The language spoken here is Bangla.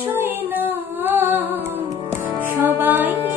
শোয় না। সবাই